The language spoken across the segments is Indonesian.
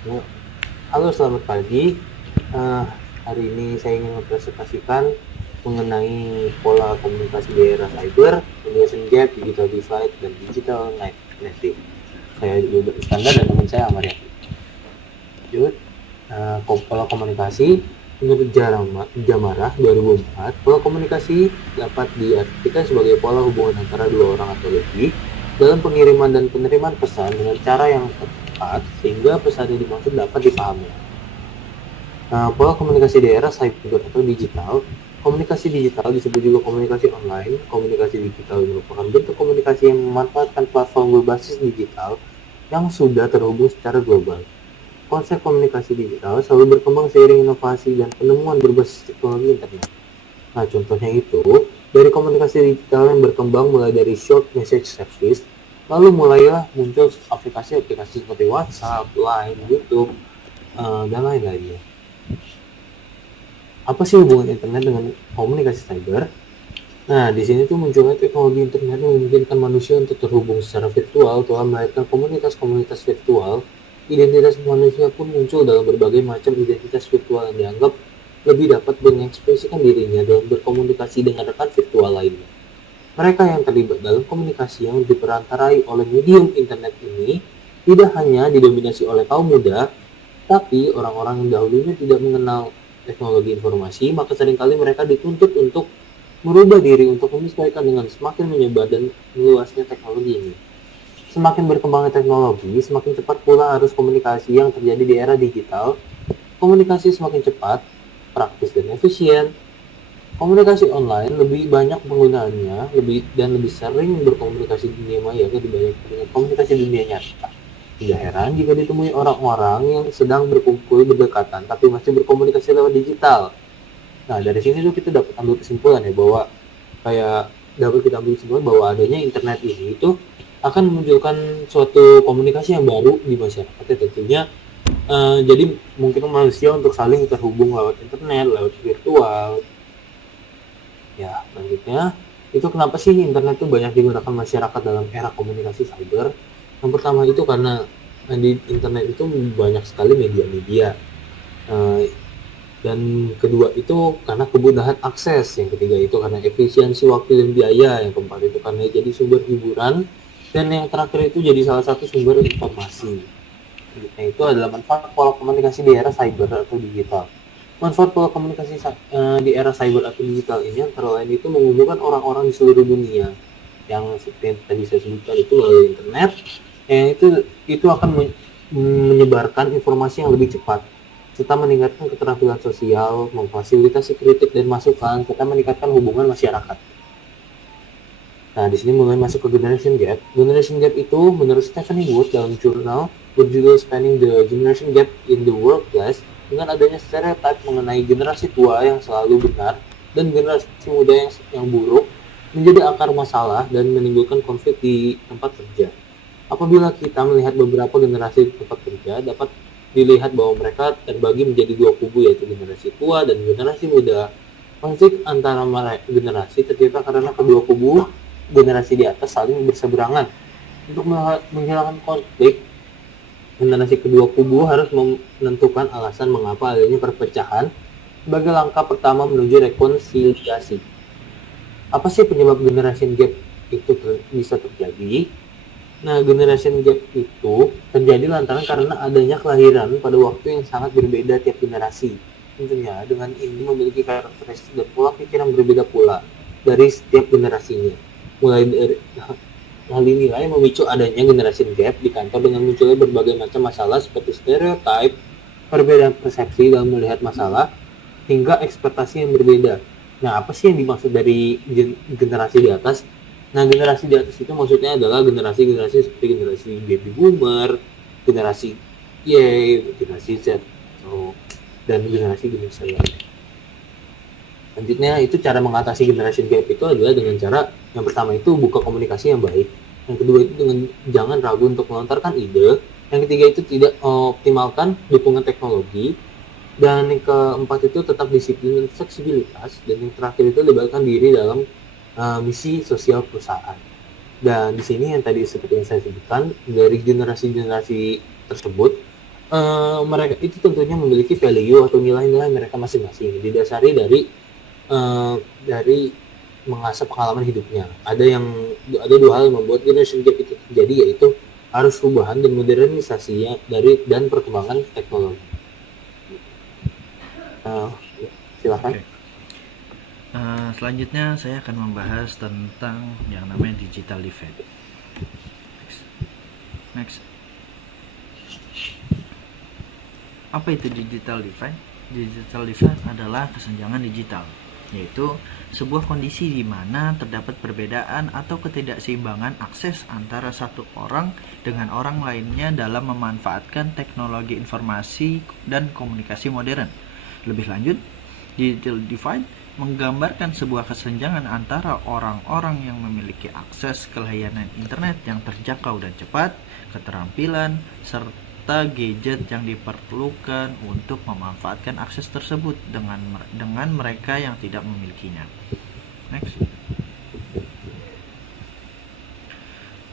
Ya. Halo, selamat pagi. Eh, Hari ini saya ingin mempresentasikan mengenai pola komunikasi di era cyber, generation gap, digital divide, dan digital native. Saya Yudut Iskandar dan teman saya Amar Yafi. Yud, pola komunikasi menurut Jamarah 2004, pola komunikasi dapat diartikan sebagai pola hubungan antara dua orang atau lebih dalam pengiriman dan penerimaan pesan dengan cara yang tepat sehingga pesan yang dimaksud dapat dipahami. Pola komunikasi di era cyber atau digital. Komunikasi digital disebut juga komunikasi online. Komunikasi digital merupakan bentuk komunikasi yang memanfaatkan platform berbasis digital yang sudah terhubung secara global. Konsep komunikasi digital selalu berkembang seiring inovasi dan penemuan berbasis teknologi internet. Nah, contohnya itu, dari komunikasi digital yang berkembang mulai dari short message service, lalu mulailah muncul aplikasi-aplikasi seperti WhatsApp, Line, YouTube, dan lain-lainnya. Apa sih hubungan internet dengan komunikasi cyber? Nah, di sini tuh munculnya teknologi internet yang memungkinkan manusia untuk terhubung secara virtual telah melahirkan komunitas-komunitas virtual. Identitas manusia pun muncul dalam berbagai macam identitas virtual yang dianggap lebih dapat mengekspresikan dirinya dalam berkomunikasi dengan rekan virtual lainnya. Mereka yang terlibat dalam komunikasi yang diperantarai oleh medium internet ini tidak hanya didominasi oleh kaum muda, tapi orang-orang yang dahulunya tidak mengenal teknologi informasi, maka seringkali mereka dituntut untuk merubah diri untuk menyesuaikan dengan semakin menyebar dan meluasnya teknologi ini. Semakin berkembangnya teknologi, semakin cepat pula arus komunikasi yang terjadi di era digital. Komunikasi semakin cepat, praktis dan efisien. Komunikasi online lebih banyak penggunaannya, lebih sering berkomunikasi di dunia maya dibandingkan dengan komunikasi dunia nyata. Tidak heran jika ditemui orang-orang yang sedang berkumpul berdekatan tapi masih berkomunikasi lewat digital. Nah, dari sini tuh kita dapat ambil kesimpulan ya bahwa kayak dapat kita ambil kesimpulan bahwa adanya internet ini itu akan memunculkan suatu komunikasi yang baru di masyarakat ya tentunya. Jadi mungkin manusia untuk saling terhubung lewat internet, lewat virtual. Ya, selanjutnya itu kenapa sih internet itu banyak digunakan masyarakat dalam era komunikasi cyber? Yang pertama itu karena di internet itu banyak sekali media-media. Eh, dan kedua itu karena kemudahan akses, yang ketiga itu karena efisiensi waktu dan biaya, yang keempat itu karena jadi sumber hiburan, dan yang terakhir itu jadi salah satu sumber informasi. Nah, itu adalah manfaat pola komunikasi di era cyber atau digital. Manfaat pola komunikasi di era cyber atau digital ini antara lain itu mengumpulkan orang-orang di seluruh dunia yang seperti yang tadi saya sebutkan itu melalui internet, yang itu akan menyebarkan informasi yang lebih cepat serta meningkatkan keterampilan sosial, memfasilitasi kritik dan masukan, serta meningkatkan hubungan masyarakat. Nah, di sini mulai masuk ke generation gap. Generation gap itu menurut Stephanie Wood dalam jurnal berjudul Spanning the Generation Gap in the Workplace, dengan adanya stereotip mengenai generasi tua yang selalu benar dan generasi muda yang buruk menjadi akar masalah dan menimbulkan konflik di tempat kerja. Apabila kita melihat beberapa generasi di tempat kerja, dapat dilihat bahwa mereka terbagi menjadi dua kubu, yaitu generasi tua dan generasi muda. Konflik antara generasi tercipta karena kedua kubu generasi di atas saling berseberangan. Untuk menghilangkan konflik, generasi kedua kubu harus menentukan alasan mengapa adanya perpecahan sebagai langkah pertama menuju rekonsiliasi. Apa sih penyebab generation gap itu bisa terjadi? Nah, generation gap itu terjadi lantaran karena adanya kelahiran pada waktu yang sangat berbeda tiap generasi. Tentunya dengan ini memiliki karakteristik dan pola pikir yang berbeda pula dari setiap generasinya. Mulai dari hal inilah yang memicu adanya generation gap di kantor dengan munculnya berbagai macam masalah seperti stereotip, perbedaan persepsi dalam melihat masalah, hingga ekspektasi yang berbeda. Nah, apa sih yang dimaksud dari generasi di atas? Nah, generasi di atas itu maksudnya adalah generasi-generasi seperti generasi baby boomer, generasi Y, generasi Z, dan generasi-generasi lain. Selanjutnya itu cara mengatasi generation gap itu adalah dengan cara yang pertama itu buka komunikasi yang baik. Yang kedua itu dengan jangan ragu untuk melontarkan ide. Yang ketiga itu tidak optimalkan dukungan teknologi. Dan yang keempat itu tetap disiplin dan fleksibilitas. Dan yang terakhir itu libatkan diri dalam misi sosial perusahaan. Dan di sini yang tadi seperti yang saya sebutkan, dari generasi-generasi tersebut mereka itu tentunya memiliki value atau nilai-nilai mereka masing-masing, didasari dari mengasah pengalaman hidupnya. Ada dua hal yang membuat generation gap itu terjadi, yaitu arus perubahan dan modernisasinya dan perkembangan teknologi. Silakan. Oke. Selanjutnya saya akan membahas tentang yang namanya digital divide. Next. Apa itu digital divide? Digital divide adalah kesenjangan digital, yaitu sebuah kondisi di mana terdapat perbedaan atau ketidakseimbangan akses antara satu orang dengan orang lainnya dalam memanfaatkan teknologi informasi dan komunikasi modern. Lebih lanjut, digital divide menggambarkan sebuah kesenjangan antara orang-orang yang memiliki akses ke layanan internet yang terjangkau dan cepat, keterampilan, serta gadget yang diperlukan untuk memanfaatkan akses tersebut dengan mereka yang tidak memilikinya. Next.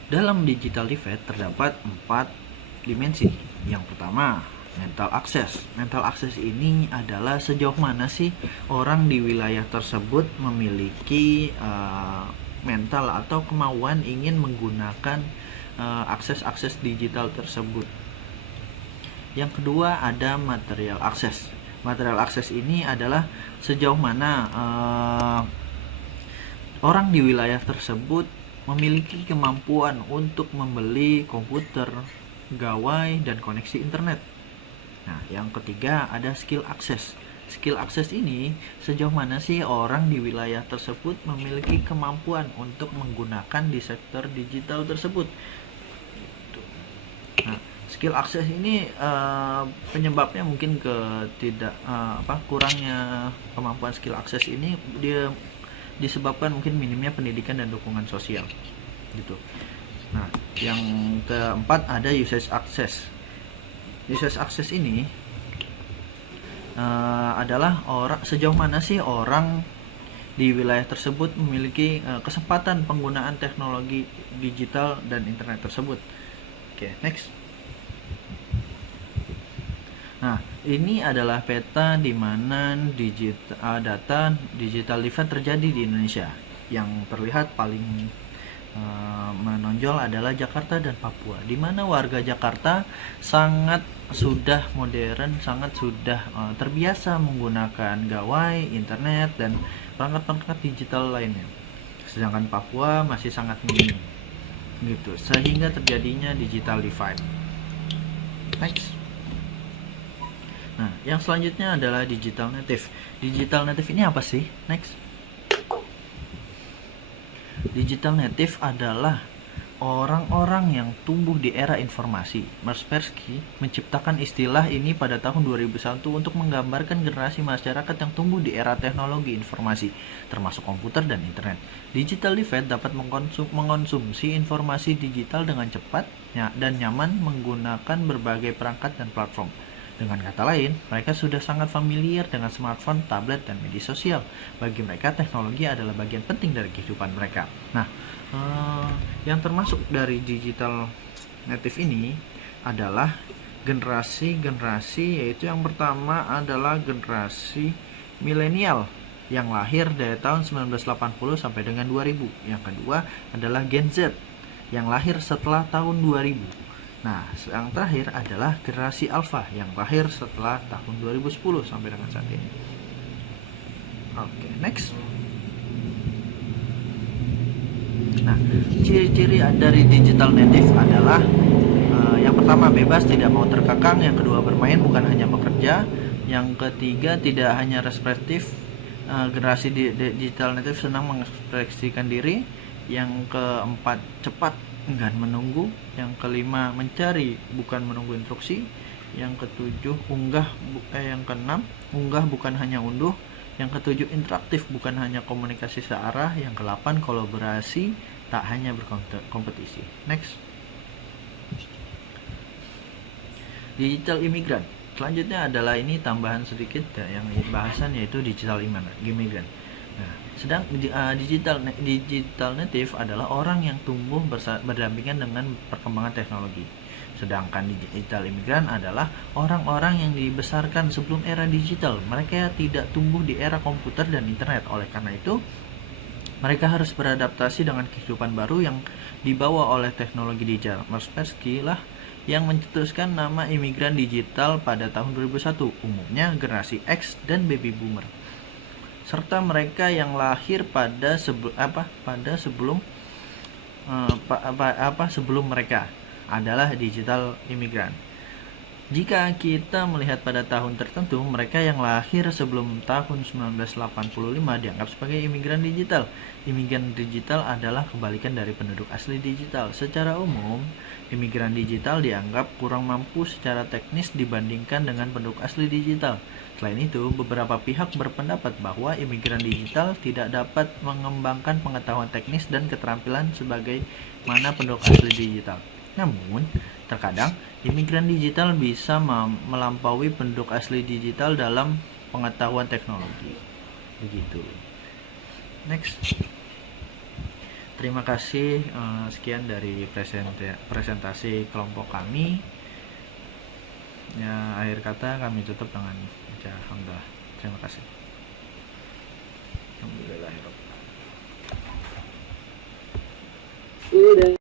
Dalam digital divide terdapat 4 dimensi. Yang pertama, mental access. Mental access ini adalah sejauh mana sih orang di wilayah tersebut memiliki mental atau kemauan ingin menggunakan akses-akses digital tersebut. Yang kedua ada material access. Material access ini adalah sejauh mana orang di wilayah tersebut memiliki kemampuan untuk membeli komputer, gawai, dan koneksi internet. Nah, yang ketiga ada skill access. Skill access ini sejauh mana sih orang di wilayah tersebut memiliki kemampuan untuk menggunakan di sektor digital tersebut. Nah, skill access ini penyebabnya mungkin kurangnya kemampuan skill access ini dia disebabkan mungkin minimnya pendidikan dan dukungan sosial gitu. Nah, yang keempat ada usage access. Usage access ini adalah sejauh mana sih orang di wilayah tersebut memiliki kesempatan penggunaan teknologi digital dan internet tersebut. Oke, next. Nah, ini adalah peta di mana data digital divide terjadi di Indonesia. Yang terlihat paling menonjol adalah Jakarta dan Papua, di mana warga Jakarta sangat sudah modern, sangat sudah terbiasa menggunakan gawai, internet, dan perangkat-perangkat digital lainnya. Sedangkan Papua masih sangat minim, gitu, sehingga terjadinya digital divide. Next. Nah, yang selanjutnya adalah digital native. Digital native ini apa sih? Next. Digital native adalah orang-orang yang tumbuh di era informasi. Kaspersky menciptakan istilah ini pada tahun 2001 untuk menggambarkan generasi masyarakat yang tumbuh di era teknologi informasi, termasuk komputer dan internet. Digital divide dapat mengonsumsi informasi digital dengan cepat dan nyaman menggunakan berbagai perangkat dan platform. Dengan kata lain, mereka sudah sangat familiar dengan smartphone, tablet, dan media sosial. Bagi mereka, teknologi adalah bagian penting dari kehidupan mereka. Nah, yang termasuk dari digital native ini adalah generasi-generasi, yaitu yang pertama adalah generasi milenial yang lahir dari tahun 1980 sampai dengan 2000. Yang kedua adalah Gen Z yang lahir setelah tahun 2000. Nah, yang terakhir adalah generasi alpha yang lahir setelah tahun 2010 sampai dengan saat ini. Oke, next. Nah, ciri-ciri dari digital native adalah yang pertama bebas, tidak mau terkekang. Yang kedua bermain bukan hanya bekerja. Yang ketiga tidak hanya responsif. Generasi digital native senang mengekspresikan diri. Yang keempat cepat, enggan menunggu. Yang kelima mencari bukan menunggu instruksi. Yang ketujuh yang keenam unggah bukan hanya unduh. Yang ketujuh interaktif bukan hanya komunikasi searah. Yang ke-8 kolaborasi tak hanya berkompetisi. Next. Digital imigran. Selanjutnya adalah ini tambahan sedikit yang bahasan, yaitu digital imigran. Nah, sedang digital native adalah orang yang tumbuh berdampingan dengan perkembangan teknologi. Sedangkan digital imigran adalah orang-orang yang dibesarkan sebelum era digital. Mereka tidak tumbuh di era komputer dan internet. Oleh karena itu, mereka harus beradaptasi dengan kehidupan baru yang dibawa oleh teknologi digital. Kaspersky lah yang mencetuskan nama imigran digital pada tahun 2001, umumnya generasi X dan baby boomer, serta mereka yang lahir pada sebelum mereka adalah digital imigran. Jika kita melihat pada tahun tertentu, mereka yang lahir sebelum tahun 1985 dianggap sebagai imigran digital. Imigran digital adalah kebalikan dari penduduk asli digital. Secara umum, imigran digital dianggap kurang mampu secara teknis dibandingkan dengan penduduk asli digital. Selain itu, beberapa pihak berpendapat bahwa imigran digital tidak dapat mengembangkan pengetahuan teknis dan keterampilan sebagai mana penduduk asli digital. Namun, terkadang imigran digital bisa melampaui penduduk asli digital dalam pengetahuan teknologi. Begitu. Next. Terima kasih. Sekian dari presentasi kelompok kami. Ya, akhir kata kami tutup dengan baca hamdalah. Terima kasih. Alhamdulillahirobbilalamin. Sudah.